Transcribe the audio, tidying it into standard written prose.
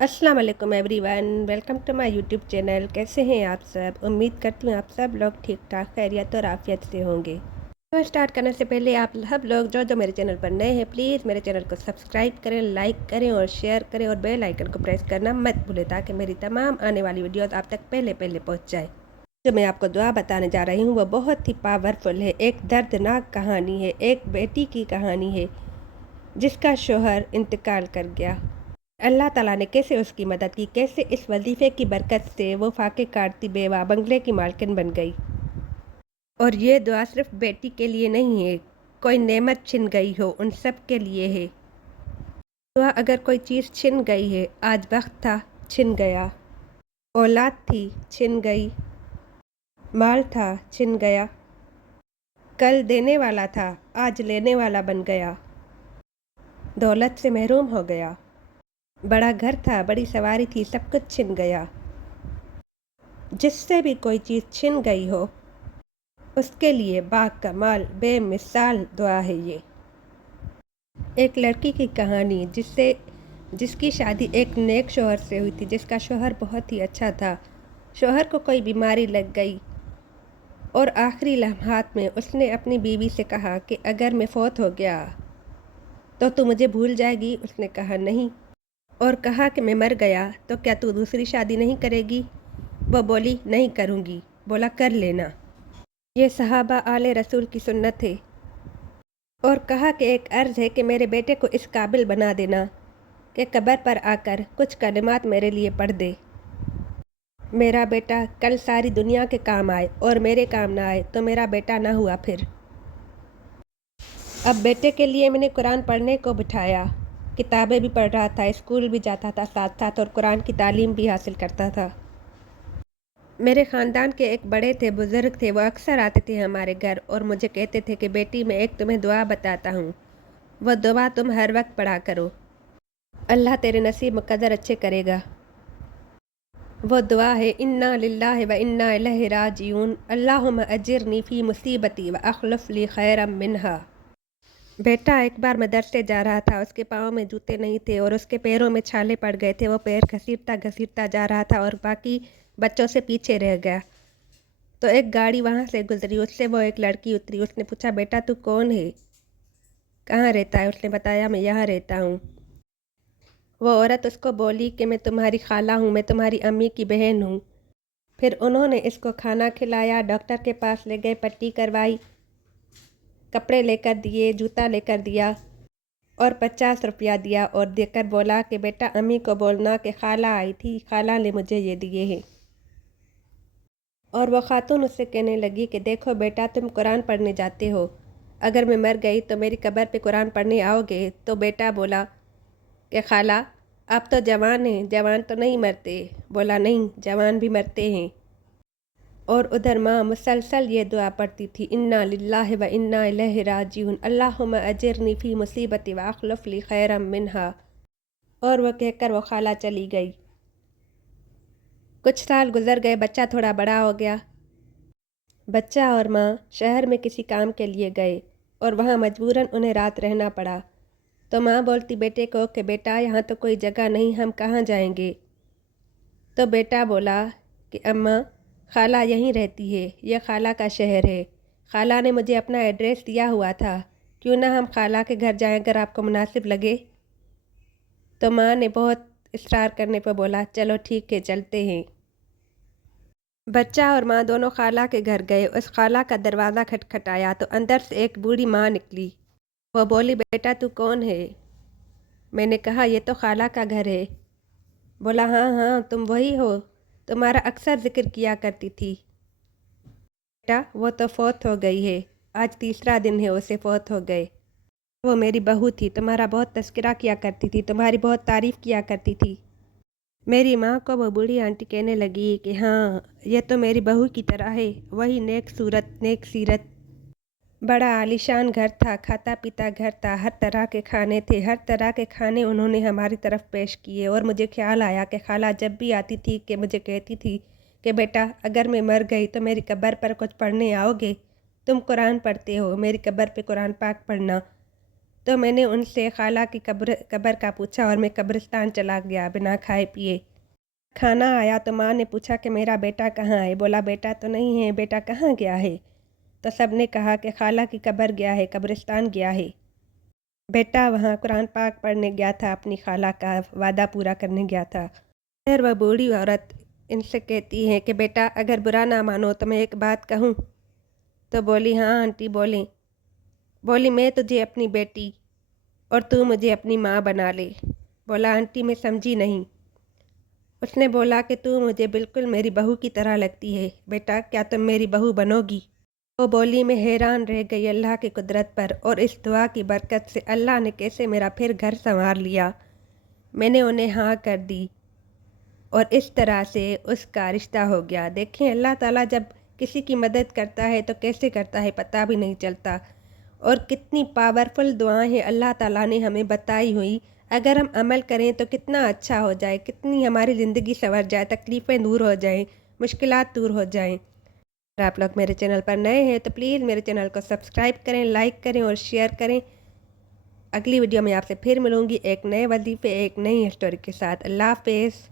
अस्सलाम वालेकुम everyone, welcome to my YouTube channel. कैसे हैं आप सब? उम्मीद करती हूँ आप सब लोग ठीक ठाक खैरियत और आफियत से होंगे। तो स्टार्ट करने से पहले आप सब लोग जो मेरे चैनल पर नए हैं प्लीज़ मेरे चैनल को सब्सक्राइब करें, लाइक करें और शेयर करें और बेल आइकन को प्रेस करना मत भूलें ताकि मेरी तमाम आने वाली वीडियोज़ आप तक पहले पहुँच जाए। जो मैं आपको दुआ बताने जा रही हूँ वो बहुत ही पावरफुल है। एक दर्दनाक कहानी है, एक बेटी की कहानी है जिसका शोहर इंतकाल कर गया। अल्लाह ताला ने कैसे उसकी मदद की, कैसे इस वजीफ़े की बरकत से वो फाके काटती बेवा बंगले की मालकिन बन गई। और ये दुआ सिर्फ बेटी के लिए नहीं है, कोई नेमत छिन गई हो उन सब के लिए है। दुआ अगर कोई चीज़ छिन गई है, आज वक्त था छिन गया, औलाद थी छिन गई, माल था छिन गया, कल देने वाला था आज लेने वाला बन गया, दौलत से महरूम हो गया, बड़ा घर था बड़ी सवारी थी सब कुछ छिन गया। जिससे भी कोई चीज़ छिन गई हो उसके लिए बाकमाल बेमिसाल दुआ है ये। एक लड़की की कहानी जिसकी शादी एक नेक शोहर से हुई थी, जिसका शोहर बहुत ही अच्छा था। शोहर को कोई बीमारी लग गई और आखिरी लम्हात में उसने अपनी बीवी से कहा कि अगर मैं फौत हो गया तो तू मुझे भूल जाएगी। उसने कहा नहीं, और कहा कि मैं मर गया तो क्या तू दूसरी शादी नहीं करेगी? वो बोली नहीं करूँगी। बोला कर लेना, ये सहाबा आले रसूल की सुन्नत है। और कहा कि एक अर्ज़ है कि मेरे बेटे को इस काबिल बना देना कि कब्र पर आकर कुछ कलिमात मेरे लिए पढ़ दे। मेरा बेटा कल सारी दुनिया के काम आए और मेरे काम ना आए तो मेरा बेटा ना हुआ फिर। अब बेटे के लिए मैंने कुरान पढ़ने को बिठाया, किताबें भी पढ़ रहा था, स्कूल भी जाता था साथ साथ और कुरान की तालीम भी हासिल करता था। मेरे ख़ानदान के एक बड़े थे, बुज़ुर्ग थे, वो अक्सर आते थे हमारे घर और मुझे कहते थे कि बेटी मैं एक तुम्हें दुआ बताता हूँ, वह दुआ तुम हर वक्त पढ़ा करो, अल्लाह तेरे नसीब मुक़द्दर अच्छे करेगा। वो दुआ है इन्ना लिल्लाहि व इन्ना इलैहि राजिऊन, अल्लाहुम्मा अजिरनी फ़ी मुसीबती व अख़्लिफ़ ली खैरम मिन्हा। बेटा एक बार मदरसे जा रहा था, उसके पाँव में जूते नहीं थे और उसके पैरों में छाले पड़ गए थे। वो पैर घसीटता घसीटता जा रहा था और बाकी बच्चों से पीछे रह गया। तो एक गाड़ी वहाँ से गुजरी, उससे वो एक लड़की उतरी। उसने पूछा बेटा तू कौन है, कहाँ रहता है? उसने बताया मैं यहाँ रहता हूँ। वो औरत उसको बोली कि मैं तुम्हारी खाला हूँ, मैं तुम्हारी अम्मी की बहन हूँ। फिर उन्होंने इसको खाना खिलाया, डॉक्टर के पास ले गए, पट्टी करवाई, कपड़े लेकर दिए, जूता लेकर दिया और 50 रुपया दिया और देकर बोला कि बेटा अम्मी को बोलना कि खाला आई थी, खाला ने मुझे ये दिए हैं। और वो खातून उससे कहने लगी कि देखो बेटा तुम कुरान पढ़ने जाते हो, अगर मैं मर गई तो मेरी कब्र पे कुरान पढ़ने आओगे? तो बेटा बोला कि खाला आप तो जवान हैं, जवान तो नहीं मरते। बोला नहीं, जवान भी मरते हैं। और उधर माँ मुसलसल ये दुआ पढ़ती थी इन्ना लिल्लाहि व इन्ना इलैहि राजिऊन, अल्लाहुम्मा अजिरनी फ़ी मुसीबती व अख़्लिफ़ ली खैरम मिन्हा। और वह कहकर वो खाला चली गई। कुछ साल गुजर गए, बच्चा थोड़ा बड़ा हो गया। बच्चा और माँ शहर में किसी काम के लिए गए और वहाँ मजबूरन उन्हें रात रहना पड़ा। तो माँ बोलती बेटे को कि बेटा यहाँ तो कोई जगह नहीं, हम कहाँ जाएंगे? तो बेटा बोला कि अम्मा खाला यहीं रहती है, यह खाला का शहर है, खाला ने मुझे अपना एड्रेस दिया हुआ था, क्यों ना हम खाला के घर जाएं अगर आपको मुनासिब लगे। तो माँ ने बहुत इसरार करने पर बोला चलो ठीक है चलते हैं। बच्चा और माँ दोनों खाला के घर गए। उस खाला का दरवाज़ा खटखटाया तो अंदर से एक बूढ़ी माँ निकली। वह बोली बेटा तू कौन है? मैंने कहा ये तो खाला का घर है। बोला हाँ हाँ तुम वही हो, तुम्हारा अक्सर जिक्र किया करती थी। बेटा वो तो फौत हो गई है, आज तीसरा दिन है उसे फौत हो गए। वो मेरी बहू थी, तुम्हारा बहुत तस्करा किया करती थी, तुम्हारी बहुत तारीफ़ किया करती थी। मेरी माँ को वो बूढ़ी आंटी कहने लगी कि हाँ ये तो मेरी बहू की तरह है, वही नेक सूरत नेक सीरत। बड़ा आलीशान घर था, खाता पीता घर था, हर तरह के खाने थे, हर तरह के खाने उन्होंने हमारी तरफ पेश किए। और मुझे ख्याल आया कि खाला जब भी आती थी कि मुझे कहती थी कि बेटा अगर मैं मर गई तो मेरी कब्र पर कुछ पढ़ने आओगे? तुम कुरान पढ़ते हो, मेरी कब्र पे कुरान पाक पढ़ना। تو میں نے ان سے خالہ کی قبر کا پوچھا اور میں قبرستان چلا گیا بنا کھائے پیے۔ کھانا آیا تو ماں نے پوچھا کہ میرا بیٹا کہاں ہے؟ بولا بیٹا تو نہیں ہے، بیٹا کہاں گیا ہے؟ تو سب نے کہا کہ خالہ کی قبر گیا ہے، قبرستان گیا ہے۔ بیٹا وہاں قرآن پاک پڑھنے گیا تھا، اپنی خالہ کا وعدہ پورا کرنے گیا تھا۔ پھر وہ بوڑھی عورت ان سے کہتی ہے کہ بیٹا اگر برا نہ مانو تو میں ایک بات کہوں؟ تو بولی ہاں آنٹی بولیں۔ بولی میں تجھے اپنی بیٹی اور تو مجھے اپنی ماں بنا لے۔ بولا آنٹی میں سمجھی نہیں۔ اس نے بولا کہ تو مجھے بالکل میری بہو کی طرح لگتی ہے، بیٹا کیا تم میری بہو بنو گی؟ وہ بولی میں حیران رہ گئی اللہ کی قدرت پر اور اس دعا کی برکت سے اللہ نے کیسے میرا پھر گھر سنوار لیا۔ میں نے انہیں ہاں کر دی اور اس طرح سے اس کا رشتہ ہو گیا۔ دیکھیں اللہ تعالیٰ جب کسی کی مدد کرتا ہے تو کیسے کرتا ہے پتہ بھی نہیں چلتا، اور کتنی پاورفل دعائیں ہیں اللہ تعالیٰ نے ہمیں بتائی ہوئی، اگر ہم عمل کریں تو کتنا اچھا ہو جائے، کتنی ہماری زندگی سنور جائے، تکلیفیں دور ہو جائیں، مشکلات دور ہو جائیں۔ اگر آپ لوگ میرے چینل پر نئے ہیں تو پلیز میرے چینل کو سبسکرائب کریں، لائک کریں اور شیئر کریں۔ اگلی ویڈیو میں آپ سے پھر ملوں گی ایک نئے وظیفے، ایک نئی ہسٹوری کے ساتھ۔ اللہ حافظ۔